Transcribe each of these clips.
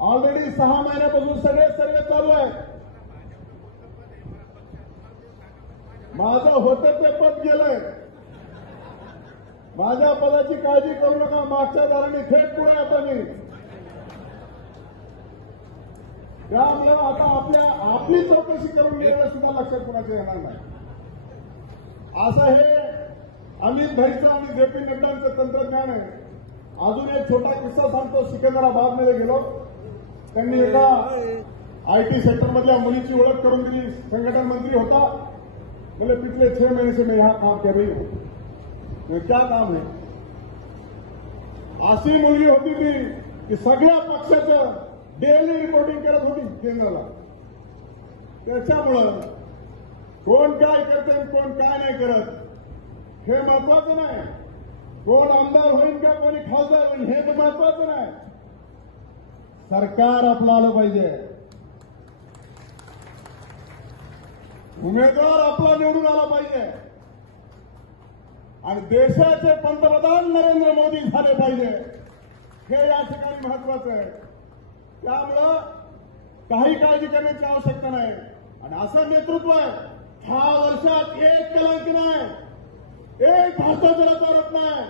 Already 6 महिन्यापासून सगळे सर्वे चालू आहे. माझं होतं ते पद गेलंय. माझ्या पदाची काळजी करू नका. मागच्या दाराने थेट पुढे आता मी. त्यामुळे आता आपली चौकशी करून घेणं सुद्धा लक्षात कोणाचं येणार नाही. असं हे अमित भाईचं आणि जे पी नड्डांचं तंत्रज्ञान आहे. अजून एक छोटा किस्सा सांगतो. सिकंदराबादमध्ये गेलो. त्यांनी एका आयटी सेक्टरमधल्या मुलीची ओळख करून दिली. संघटन मंत्री होता. बोले पिछले 6 महीने से मैं यहां काम कर रही हूं. क्या काम है? अशी मुलगी होती ती की सगळ्या पक्षाचं डेली रिपोर्टिंग करत होती केंद्राला. त्याच्यामुळं कोण काय करते कोण काय नाही करत हे महत्वाचं नाही. कोण आमदार होईल का कोणी खासदार होईल हे महत्वाचं नाही. सरकार आपलं आलं पाहिजे. उमेदवार आपला निवडून आला पाहिजे आणि देशाचे पंतप्रधान नरेंद्र मोदी झाले पाहिजे. हे या ठिकाणी महत्वाचं आहे. त्यामुळं काही काळजी करण्याची आवश्यकता नाही. आणि असं नेतृत्व आहे 6 वर्षात एक कलंक नाही, एक भ्रष्टाचाराचा आरोप नाही,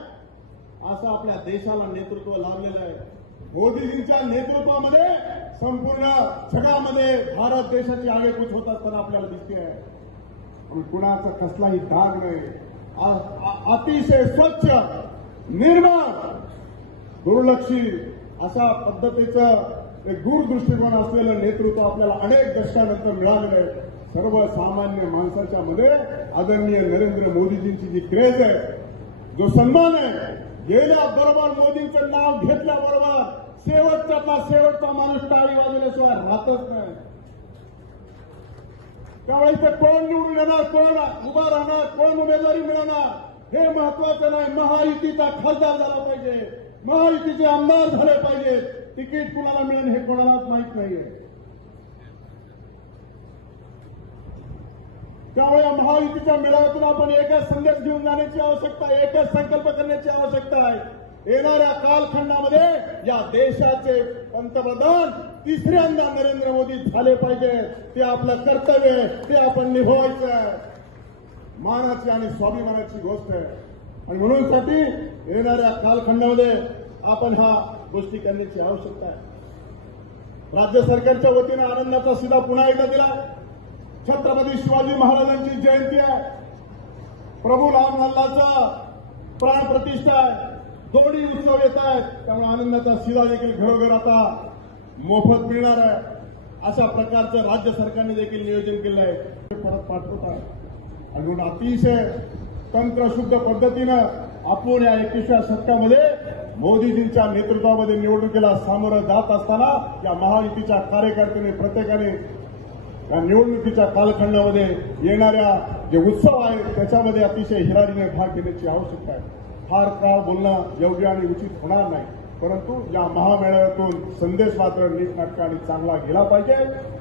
असं आपल्या देशाला नेतृत्व लाभलेलं आहे. मोदीजींच्या नेतृत्वामध्ये संपूर्ण जगामध्ये भारत देशाची आगेकूच होत असताना आपल्याला दिसते आहे. पण कुणाचा कसलाही डाग नाही. अतिशय स्वच्छ, निर्मळ, दुर्लक्षित अशा पद्धतीचं एक दूरदृष्टिकोन असलेलं नेतृत्व आपल्याला अनेक दशकानंतर मिळालेलं आहे. सर्वसामान्य माणसाच्या मध्ये आदरणीय नरेंद्र मोदीजींची जी क्रेज आहे, जो सन्मान आहे, गेल्याबरोबर मोदींचं नाव घेतल्याबरोबर शेवटचा माणूस टाळी वाजवल्याशिवाय राहतच नाही. त्यामुळे इथे कोण निवडून येणार, कोण उभा राहणार, कोण उमेदवारी मिळवणार हे महत्वाचं नाही. महायुतीचा खासदार झाला पाहिजे, महायुतीचे आमदार झाले पाहिजेत. तिकीट कुणाला मिळेल हे कोणालाच माहीत नाहीये. त्यामुळे या महायुतीच्या मेळाव्यातून आपण एकच संदेश घेऊन जाण्याची आवश्यकता आहे, एकच संकल्प करण्याची आवश्यकता आहे. येणाऱ्या कालखंडामध्ये या देशाचे पंतप्रधान तिसऱ्यांदा नरेंद्र मोदी झाले पाहिजे. ते आपलं कर्तव्य आहे, ते आपण निभवायचं आहे. मानाची आणि स्वाभिमानाची गोष्ट आहे. आणि म्हणून साठी येणाऱ्या कालखंडामध्ये आपण ह्या गोष्टी करण्याची आवश्यकता आहे. राज्य सरकारच्या वतीनं आनंदाचा शिदा पुन्हा एकदा दिला. छत्रपती शिवाजी महाराजांची जयंती आहे. प्रभू राम लल्लाचा प्राण प्रतिष्ठा आहे. दोन्ही उत्सव येत आहेत. त्यामुळे आनंदाचा शिदा देखील घरोघर आता मोफत मिळणार आहे. अशा प्रकारचं राज्य सरकारने देखील नियोजन केलं आहे. परत पाठवत आहे. आणि म्हणून अतिशय तंत्रशुद्ध पद्धतीनं आपण या 21व्या शतकामध्ये मोदीजींच्या नेतृत्वामध्ये निवडणुकीला सामोरं जात असताना या महायुतीच्या कार्यकर्त्यांनी प्रत्येकाने या निवडणुकीच्या कालखंडामध्ये येणाऱ्या जे उत्सव आहेत त्याच्यामध्ये अतिशय हिरारीने भाग घेण्याची आवश्यकता आहे. फार काळ बोलणं योग्य आणि उचित होणार नाही, परंतु या महामेळाव्यातून संदेश मात्र नीटनाटका आणि चांगला गेला पाहिजे.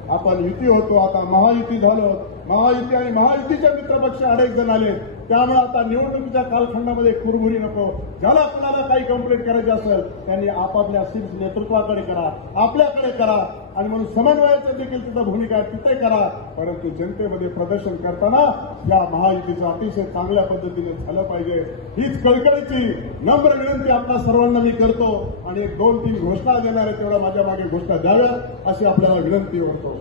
आपण युती होतो, आता महायुती झालो. महायुती आणि महायुतीचे मित्रपक्ष अनेक जण आले. त्यामुळे आता निवडणुकीच्या कालखंडामध्ये कुरबुरी नको. ज्याला कुणाला काही कंप्लेंट करायची असेल त्यांनी आपापल्या शीर्ष नेतृत्वाकडे करा, आपल्याकडे करा. आणि म्हणून समन्वयाचं देखील तिथं भूमिका आहे तिथे करा. परंतु जनतेमध्ये प्रदर्शन करताना या महायुतीचं अतिशय चांगल्या पद्धतीने झालं पाहिजे. हीच कळकळीची नम्र विनंती आपल्या सर्वांना मी करतो. आणि 1-2-3 घोषणा देणार आहे, तेवढ्या माझ्या मागे घोषणा द्याव्या अशी आपल्याला विनंती करतो.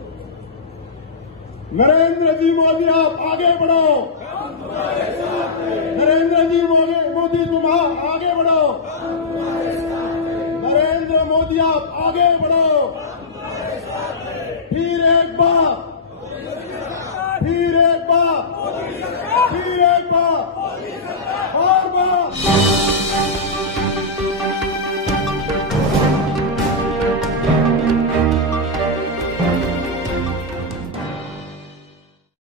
नरेंद्र जी मोदी आप आगे बढ़ो.